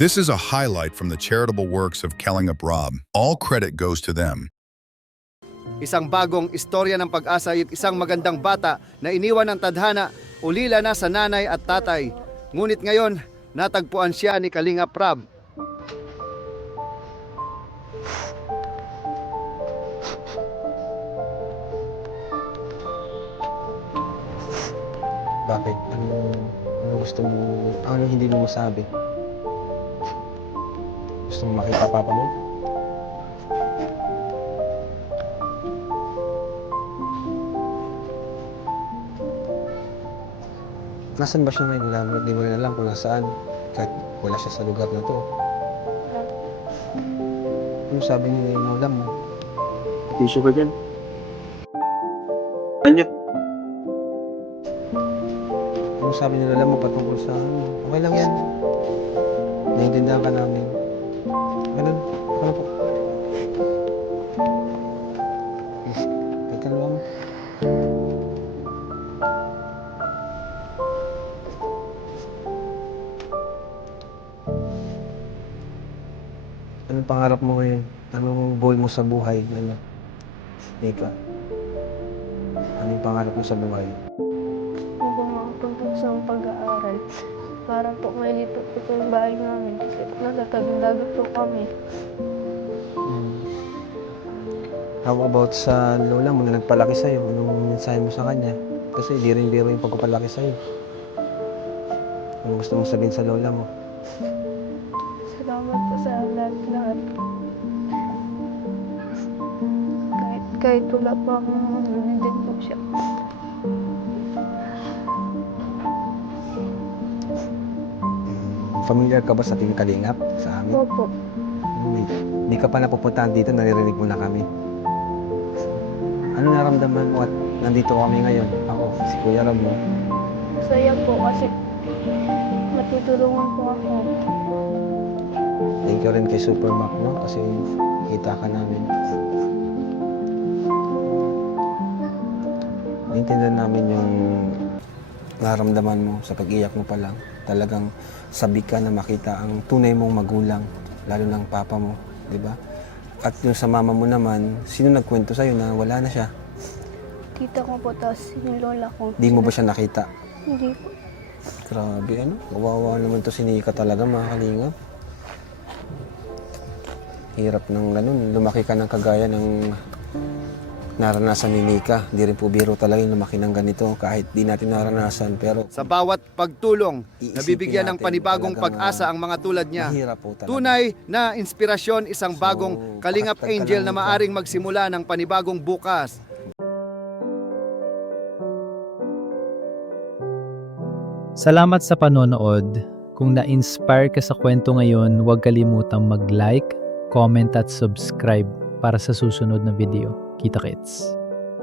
This is a highlight from the charitable works of Kellingup Rob. All credit goes to them. Isang bagong istorya ng pag-asa at isang magandang bata na iniwan ng tadhana, ulila na sa nanay at tatay. Ngunit ngayon, natagpuan siya ni Kalinga Prab. Bakit? Ano, ano gusto mo, ano hindi mo masabi? Gusto mo makita papa mo? Nasaan ba siya ngayon? Wala, hindi mo rin alam kung nasaan. Kahit wala siya sa lugar na to. Ano sabi ni Lola mo? Tissue ka dyan. Ano? Ano sabi ni Lola mo patungkol sa ano? Okay lang yan. Naiintindihan ka namin. Ganun. Ano po? Kahit ano mo. Anong pangarap mo ngayon? Anong goal mo sa buhay? Ano? Nika. Ano yung pangarap mo sa buhay? Po makapunta sa pag-aaral, para po may lipat po po yung bahay namin kasi nagtatabing dagat po kami. Mm. How about sa lola mo na nagpalaki sa'yo? Anong mensahe mo sa kanya? Kasi di rin biro yung pagpapalaki sa'yo. Ano gusto mong sabihin sa lola mo? Salamat po sa lahat-lahat. Kahit, kahit wala po akong nandun po siya. Familiar ka ba sa Team Kalingap? Sa amin? Opo, Hindi. Hindi ka pa napupuntahan dito, naririnig mo na kami. Ano naramdaman mo at nandito kami ngayon? Ako, si Kuya Ram mo. saya po kasi matutulungan po ako. Thank you rin kay Supermac, no? Kasi kita ka namin. Naintindihan namin yung naramdaman mo sa pag-iyak mo pa lang. Talagang sabi ka na makita ang tunay mong magulang, lalo ng papa mo, di ba? At yung sa mama mo naman, sino nagkwento sa'yo na wala na siya? Kita ko po tapos yung lola ko. Di mo ba siya nakita? Hindi po. Grabe, ano? Kawawa naman to si Nika talaga, mga kalingap. Hirap ng ganun. Lumaki ka ng kagaya ng naranasan ni Nika. Di rin po biro talaga yung lumaki ng ganito kahit di natin naranasan. Pero Sa bawat pagtulong, Iisipin nabibigyan ng natin panibagong talagang, pag-asa ah, ang mga tulad niya. mahirap po talaga. Tunay na inspirasyon isang So, bagong Kalingap ka Angel lang na maaring magsimula ng panibagong bukas. Salamat sa panonood. Kung na-inspire ka sa kwento ngayon, huwag kalimutang mag-like, comment at subscribe para sa susunod na video. Kita kits!